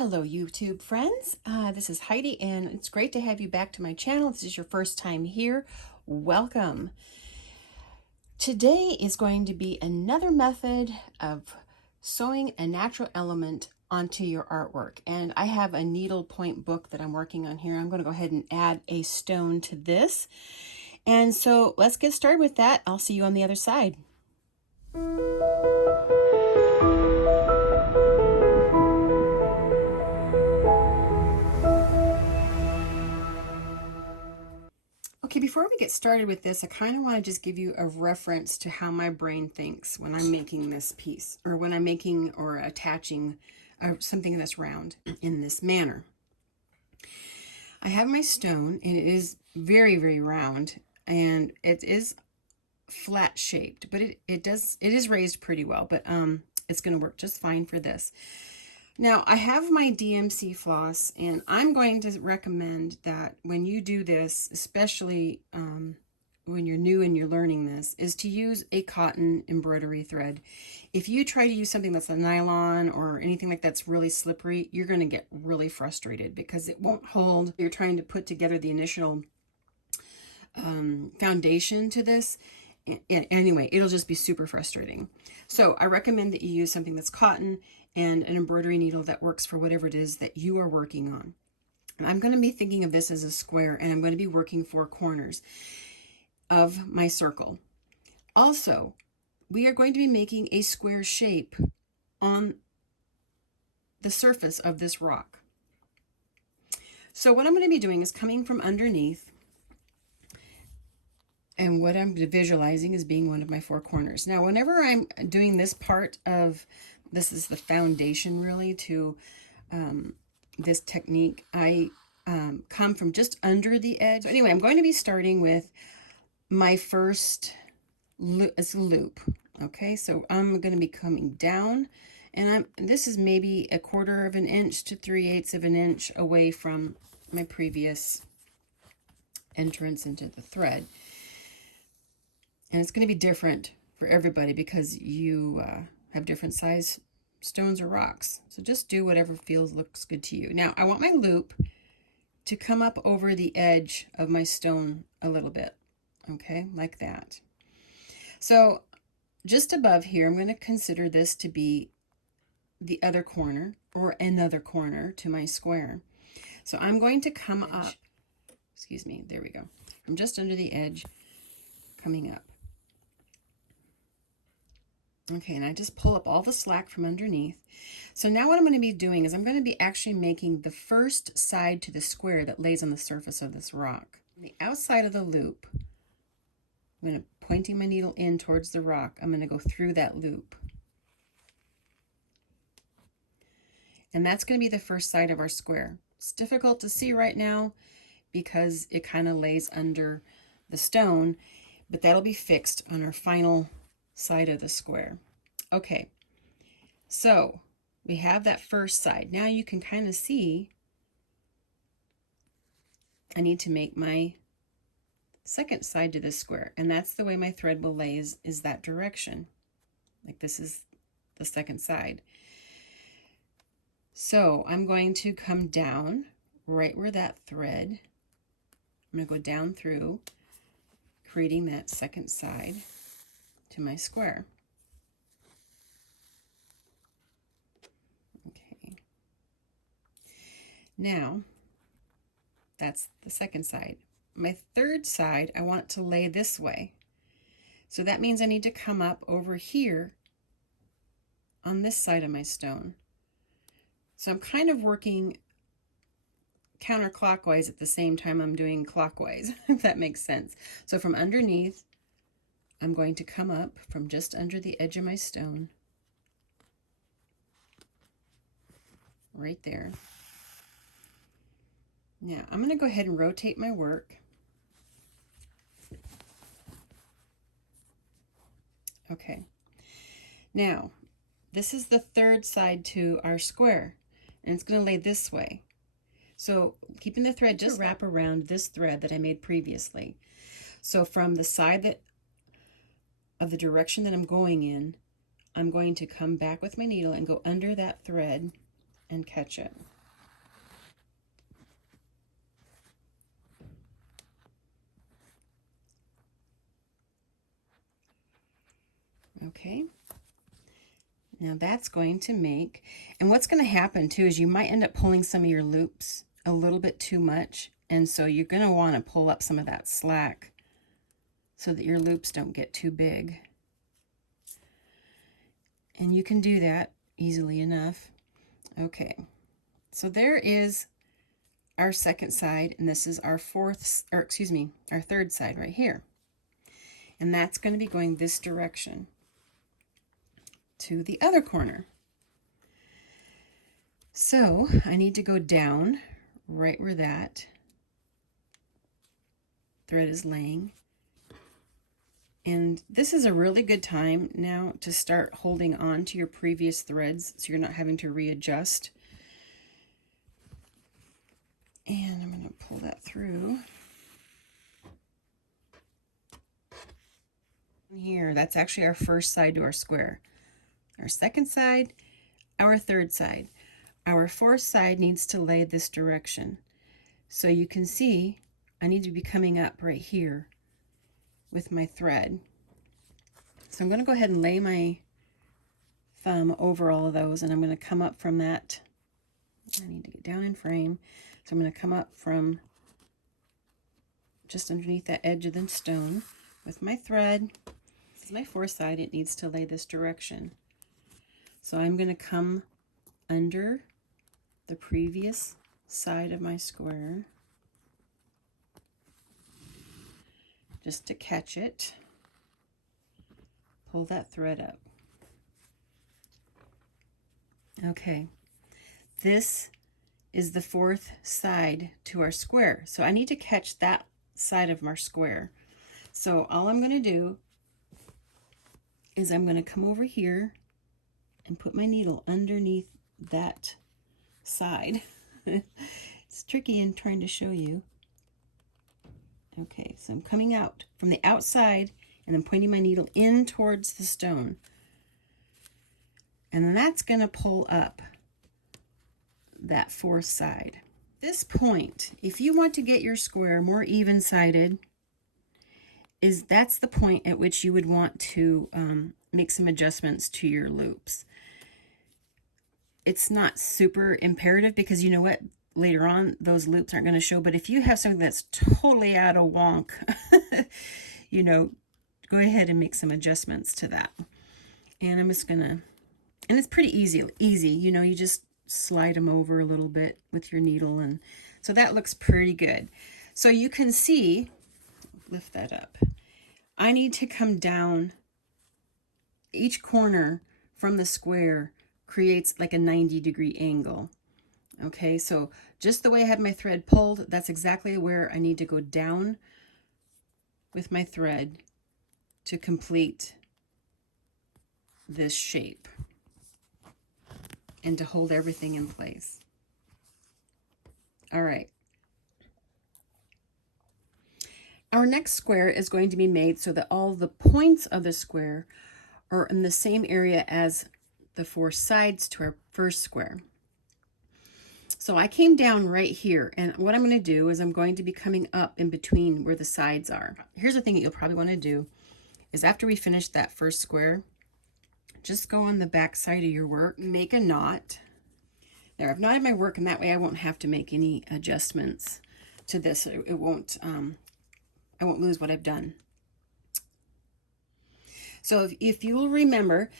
Hello YouTube friends, this is Heidi and it's great to have you back to my channel. If this is your first time here, welcome. Today is going to be another method of sewing a natural element onto your artwork, and I have a needle point book that I'm working on here. I'm going to go ahead and add a stone to this, and so let's get started with that. I'll see you on the other side. Okay, before we get started with this, I kind of want to just give you a reference to how my brain thinks when I'm making this piece, or when I'm making or attaching something that's round in this manner. I have my stone, and it is very, very round, and it is flat shaped, but it is raised pretty well, but it's going to work just fine for this. Now, I have my DMC floss, and I'm going to recommend that when you do this, especially when you're new and you're learning this, is to use a cotton embroidery thread. If you try to use something that's a nylon or anything like that's really slippery, you're going to get really frustrated because it won't hold. You're trying to put together the initial foundation to this. Anyway, it'll just be super frustrating. So I recommend that you use something that's cotton and an embroidery needle that works for whatever it is that you are working on. And I'm going to be thinking of this as a square, and I'm going to be working 4 corners of my circle. Also, we are going to be making a square shape on the surface of this rock. So what I'm going to be doing is coming from underneath, and what I'm visualizing is being one of my 4 corners. Now, whenever I'm doing this part of, this is the foundation really to this technique, I come from just under the edge. So anyway, I'm going to be starting with my first loop. Okay, so I'm going to be coming down, and this is maybe 1/4 of an inch to 3/8 of an inch away from my previous entrance into the thread. And it's going to be different for everybody because you have different size stones or rocks. So just do whatever looks good to you. Now, I want my loop to come up over the edge of my stone a little bit. Okay, like that. So just above here, I'm going to consider this to be the other corner or another corner to my square. So I'm going to come up, excuse me, there we go. I'm just under the edge, coming up. Okay, and I just pull up all the slack from underneath. So now what I'm going to be doing is I'm going to be actually making the first side to the square that lays on the surface of this rock. On the outside of the loop, I'm going to pointing my needle in towards the rock. I'm going to go through that loop. And that's going to be the first side of our square. It's difficult to see right now because it kind of lays under the stone, but that'll be fixed on our final side of the square. Okay, so we have that first side. Now you can kind of see I need to make my second side to this square, and that's the way my thread will lay, is that direction. Like this is the second side. So I'm going to come down right where that thread, I'm going to go down through, creating that second side to my square. Okay. Now, that's the second side. My third side, I want to lay this way. So that means I need to come up over here on this side of my stone. So I'm kind of working counterclockwise at the same time I'm doing clockwise, if that makes sense. So from underneath, I'm going to come up from just under the edge of my stone, right there. Now, I'm going to go ahead and rotate my work. Okay. Now, this is the third side to our square, and it's going to lay this way. So, keeping the thread just wrap around this thread that I made previously. So, from the side of the direction that I'm going in, I'm going to come back with my needle and go under that thread and catch it. Okay. Now that's going to make, and what's going to happen too is you might end up pulling some of your loops a little bit too much, and so you're going to want to pull up some of that slack so that your loops don't get too big. And you can do that easily enough. Okay, so there is our second side, and this is our our third side right here. And that's going to be going this direction to the other corner. So I need to go down right where that thread is laying. And this is a really good time now to start holding on to your previous threads so you're not having to readjust. And I'm going to pull that through. Here, that's actually our first side to our square. Our second side, our third side. Our fourth side needs to lay this direction. So you can see I need to be coming up right here with my thread. So I'm going to go ahead and lay my thumb over all of those, and I'm going to come up from that. I need to get down in frame. So I'm going to come up from just underneath that edge of the stone with my thread. This is my fourth side. It needs to lay this direction. So I'm going to come under the previous side of my square just to catch it. Pull that thread up. Okay, this is the fourth side to our square. So I need to catch that side of our square. So all I'm going to do is I'm going to come over here and put my needle underneath that side. It's tricky in trying to show you. Okay, so I'm coming out from the outside and I'm pointing my needle in towards the stone. And that's going to pull up that fourth side. At this point, if you want to get your square more even-sided, that's the point at which you would want to make some adjustments to your loops. It's not super imperative because you know what? Later on, those loops aren't going to show. But if you have something that's totally out of wonk, you know, go ahead and make some adjustments to that. And I'm just going to, and it's pretty easy, you know, you just slide them over a little bit with your needle. And so that looks pretty good. So you can see, lift that up. I need to come down each corner from the square creates like a 90-degree angle. Okay, so just the way I had my thread pulled, that's exactly where I need to go down with my thread to complete this shape and to hold everything in place. All right. Our next square is going to be made so that all the points of the square are in the same area as the four sides to our first square. So I came down right here, and what I'm going to do is I'm going to be coming up in between where the sides are. Here's the thing that you'll probably want to do is after we finish that first square, just go on the back side of your work, make a knot. There, I've knotted my work, and that way I won't have to make any adjustments to this. It won't, I won't lose what I've done. So if you will remember,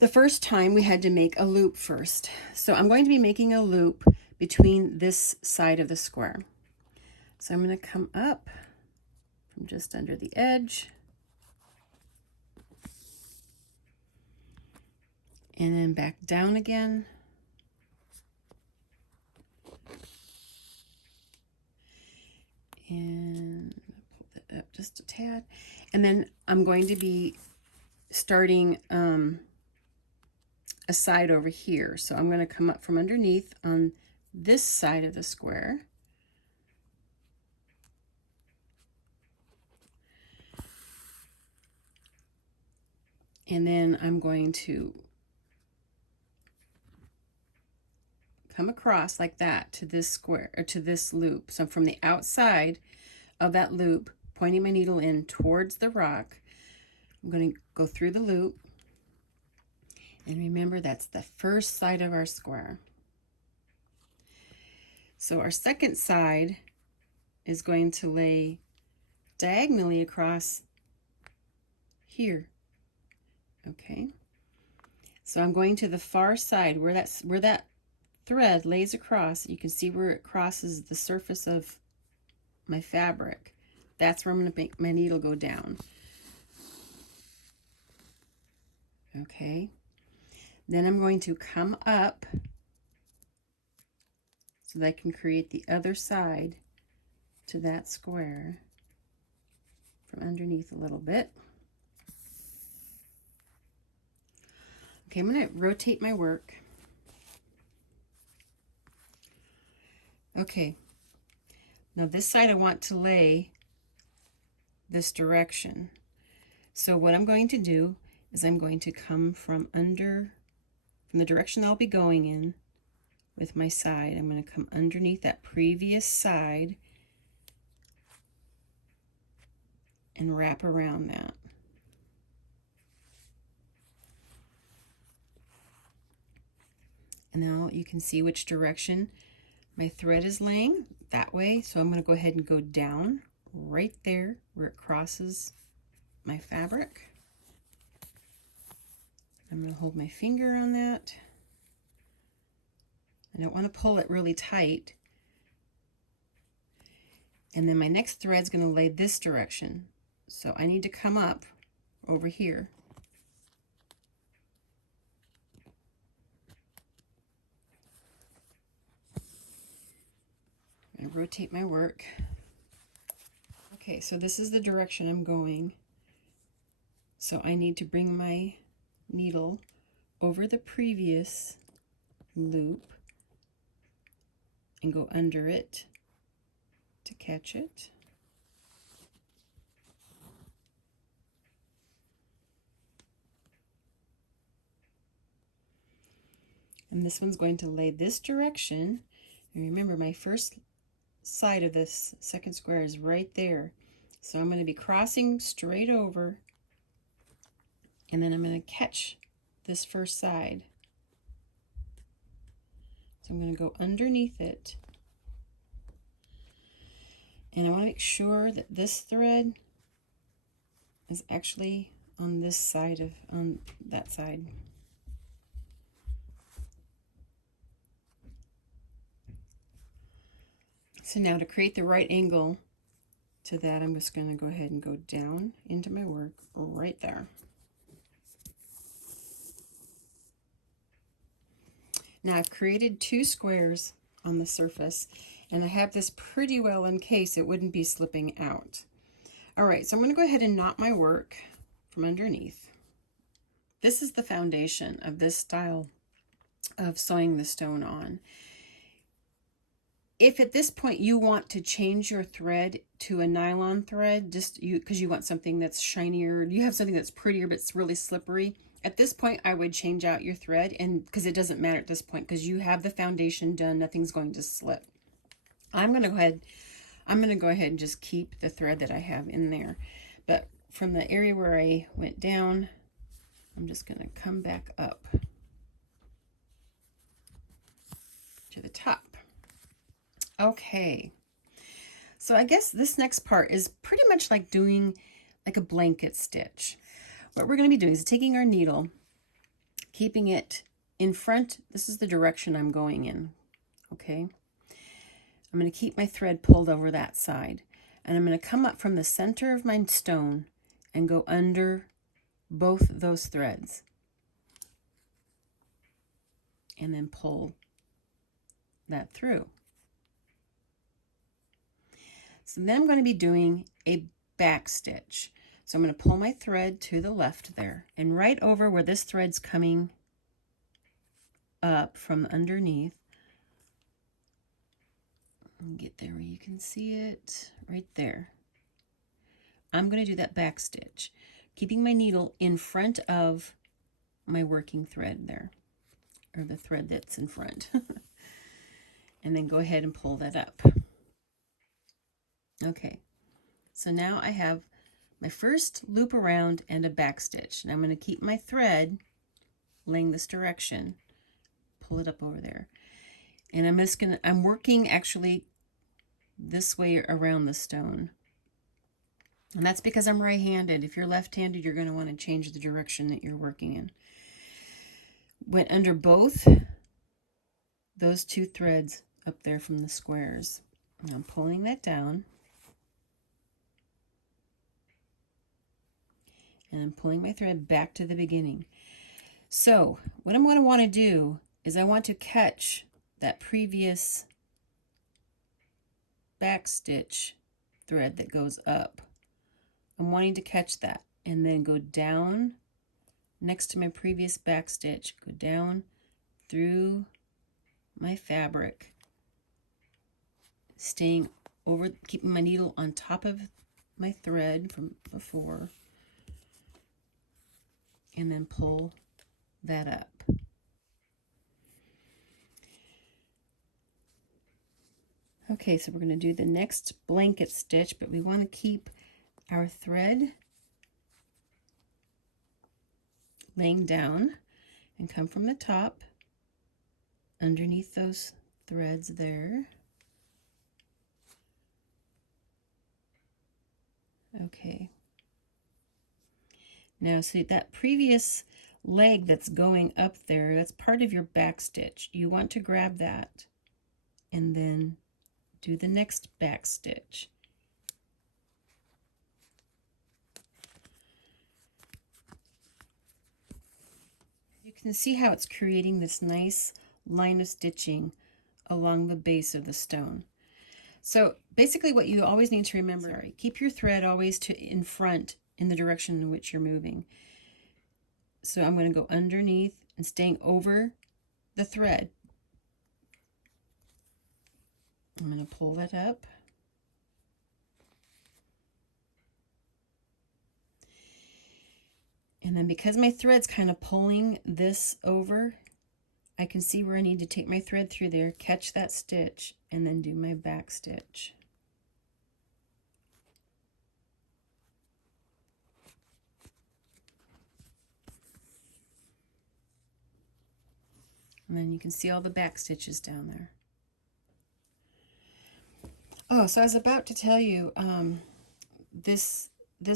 the first time we had to make a loop first. So I'm going to be making a loop between this side of the square. So I'm going to come up from just under the edge. And then back down again. And pull that up just a tad. And then I'm going to be starting a side over here. So I'm going to come up from underneath on this side of the square. And then I'm going to come across like that to this square, or to this loop. So from the outside of that loop, pointing my needle in towards the rock, I'm going to go through the loop. And remember, that's the first side of our square. So our second side is going to lay diagonally across here. Okay. So I'm going to the far side where that thread lays across. You can see where it crosses the surface of my fabric. That's where I'm going to make my needle go down. Okay. Then I'm going to come up so that I can create the other side to that square from underneath a little bit. Okay, I'm going to rotate my work. Okay, now this side I want to lay this direction. So what I'm going to do is I'm going to come from the direction I'll be going in with my side. I'm going to come underneath that previous side and wrap around that. And now you can see which direction my thread is laying, that way. So I'm going to go ahead and go down right there where it crosses my fabric. I'm going to hold my finger on that. I don't want to pull it really tight. And then my next thread is going to lay this direction. So I need to come up over here. I'm going to rotate my work. Okay, so this is the direction I'm going. So I need to bring my needle over the previous loop and go under it to catch it. And this one's going to lay this direction. And remember, my first side of this second square is right there. So I'm going to be crossing straight over, and then I'm going to catch this first side. So I'm going to go underneath it. And I want to make sure that this thread is actually on this side on that side. So now to create the right angle to that, I'm just going to go ahead and go down into my work right there. Now I've created two squares on the surface, and I have this pretty well in case it wouldn't be slipping out. All right, so I'm going to go ahead and knot my work from underneath. This is the foundation of this style of sewing the stone on. If at this point you want to change your thread to a nylon thread, just because you want something that's shinier, you have something that's prettier but it's really slippery, at this point I would change out your thread, and because it doesn't matter at this point because you have the foundation done, nothing's going to slip. I'm going to go ahead and just keep the thread that I have in there. But from the area where I went down, I'm just going to come back up to the top. Okay, so I guess this next part is pretty much like doing like a blanket stitch. What we're going to be doing is taking our needle, keeping it in front. This is the direction I'm going in, okay? I'm going to keep my thread pulled over that side, and I'm going to come up from the center of my stone and go under both those threads, and then pull that through. So then I'm going to be doing a back stitch. So I'm going to pull my thread to the left there, and right over where this thread's coming up from underneath, get there where you can see it, right there. I'm going to do that back stitch, keeping my needle in front of my working thread there, or the thread that's in front. and then go ahead and pull that up. Okay, so now I have my first loop around and a back stitch. And I'm going to keep my thread laying this direction, pull it up over there. And I'm working actually this way around the stone. And that's because I'm right-handed. If you're left-handed, you're going to want to change the direction that you're working in. Went under both those two threads up there from the squares. And I'm pulling that down. And I'm pulling my thread back to the beginning. So what I'm going to want to do is I want to catch that previous back stitch thread that goes up. I'm wanting to catch that and then go down next to my previous back stitch, go down through my fabric, staying over, keeping my needle on top of my thread from before, and then pull that up. Okay, so we're going to do the next blanket stitch, but we want to keep our thread laying down and come from the top underneath those threads there. Okay. Now see that previous leg that's going up there, that's part of your back stitch. You want to grab that and then do the next back stitch. You can see how it's creating this nice line of stitching along the base of the stone. So basically what you always need to remember, keep your thread always in front in the direction in which you're moving. So I'm going to go underneath and staying over the thread. I'm going to pull that up. And then because my thread's kind of pulling this over, I can see where I need to take my thread through there, catch that stitch, and then do my back stitch. And then you can see all the back stitches down there. Oh, so I was about to tell you, this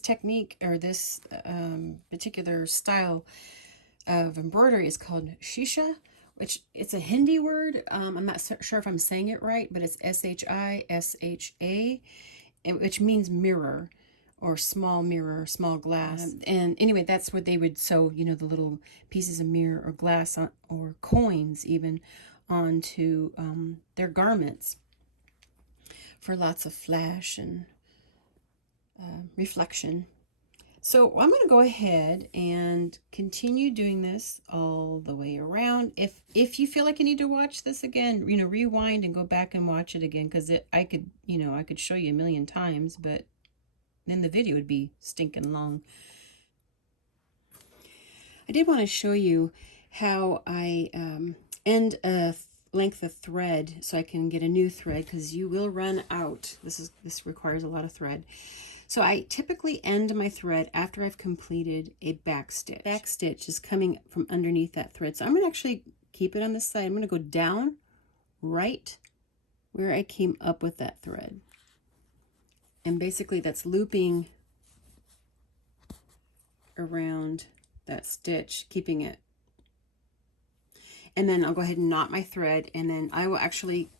technique, or this particular style of embroidery is called Shisha, which it's a Hindi word. I'm not sure if I'm saying it right, but it's S-H-I-S-H-A, which means mirror, or small mirror, small glass. And anyway, that's what they would sew, you know, the little pieces of mirror or glass on, or coins even, onto their garments for lots of flash and reflection. So I'm going to go ahead and continue doing this all the way around. If you feel like you need to watch this again, you know, rewind and go back and watch it again, because I could show you a million times, but then the video would be stinking long. I did want to show you how I end a length of thread so I can get a new thread, because you will run out. This requires a lot of thread. So I typically end my thread after I've completed a back stitch. Back stitch is coming from underneath that thread. So I'm going to actually keep it on this side. I'm going to go down right where I came up with that thread. And basically that's looping around that stitch, keeping it. And then I'll go ahead and knot my thread, and then I will actually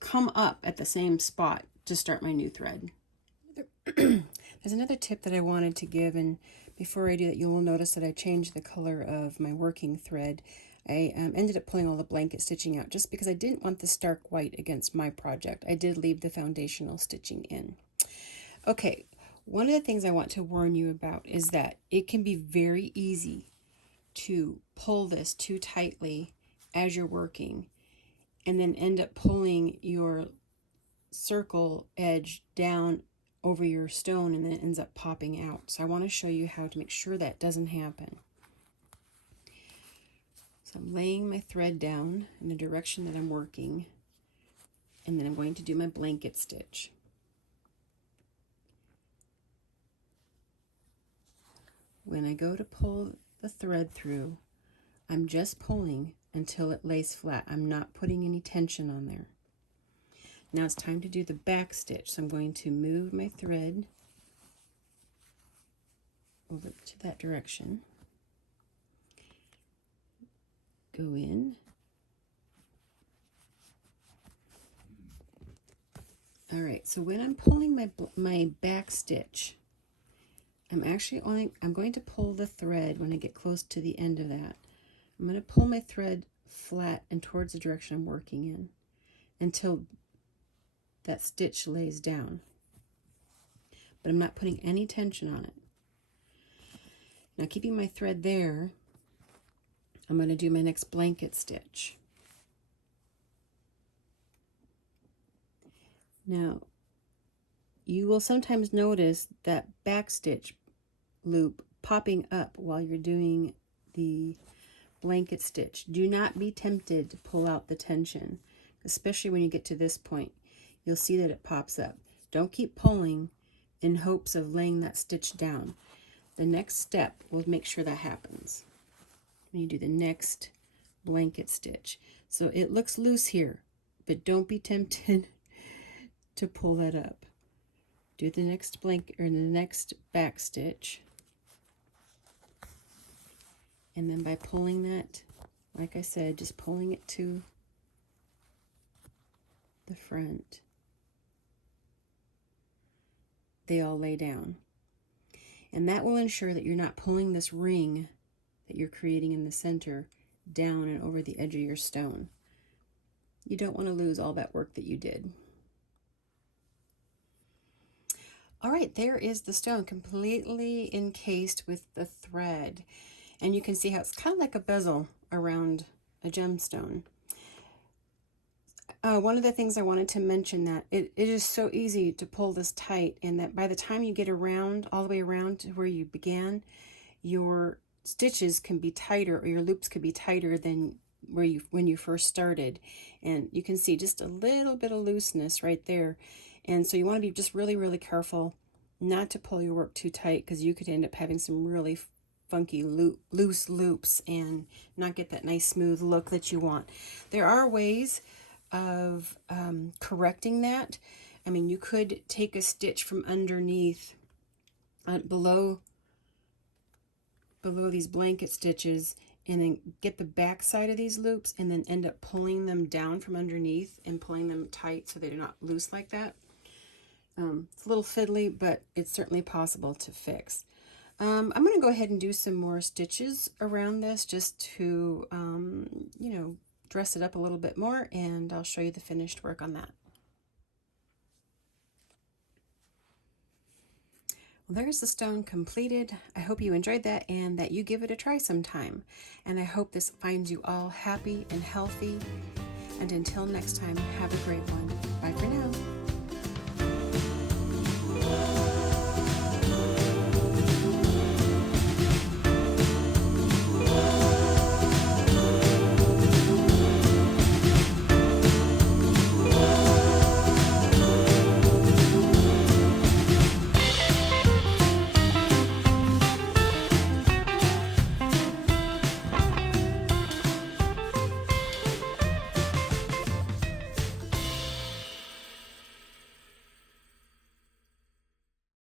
come up at the same spot to start my new thread. There's another tip that I wanted to give, and before I do that, you will notice that I changed the color of my working thread. I ended up pulling all the blanket stitching out just because I didn't want the stark white against my project. I did leave the foundational stitching in. Okay, one of the things I want to warn you about is that it can be very easy to pull this too tightly as you're working, and then end up pulling your circle edge down over your stone, and then it ends up popping out. So I want to show you how to make sure that doesn't happen. So I'm laying my thread down in the direction that I'm working, And then I'm going to do my blanket stitch. When I go to pull the thread through, I'm just pulling until it lays flat. I'm not putting any tension on there. Now it's time to do the back stitch. So I'm going to move my thread over to that direction. Go in. All right, so when I'm pulling my back stitch, I'm going to pull the thread when I get close to the end of that. I'm going to pull my thread flat and towards the direction I'm working in until that stitch lays down. But I'm not putting any tension on it. Now, keeping my thread there, I'm going to do my next blanket stitch. Now, you will sometimes notice that back stitch loop popping up while you're doing the blanket stitch. Do not be tempted to pull out the tension, especially when you get to this point. You'll see that it pops up. Don't keep pulling in hopes of laying that stitch down. The next step will make sure that happens when you do the next blanket stitch. So it looks loose here, but don't be tempted to pull that up. Do the next blanket or the next back stitch, and then by pulling that, like I said, just pulling it to the front, they all lay down. And that will ensure that you're not pulling this ring that you're creating in the center down and over the edge of your stone. You don't want to lose all that work that you did. All right, there is the stone completely encased with the thread. And you can see how it's kind of like a bezel around a gemstone. One of the things I wanted to mention that it is so easy to pull this tight, and that by the time you get around, all the way around to where you began, your stitches can be tighter, or your loops could be tighter than when you first started. And you can see just a little bit of looseness right there. And so you want to be just really, really careful not to pull your work too tight, because you could end up having some really funky loose loops and not get that nice smooth look that you want. There are ways of correcting that. I mean, you could take a stitch from underneath below these blanket stitches, and then get the back side of these loops, and then end up pulling them down from underneath and pulling them tight so they're not loose like that. It's a little fiddly, but it's certainly possible to fix. I'm going to go ahead and do some more stitches around this just to, you know, dress it up a little bit more, and I'll show you the finished work on that. Well, there's the stone completed. I hope you enjoyed that and that you give it a try sometime. And I hope this finds you all happy and healthy. And until next time, have a great one. Bye for now.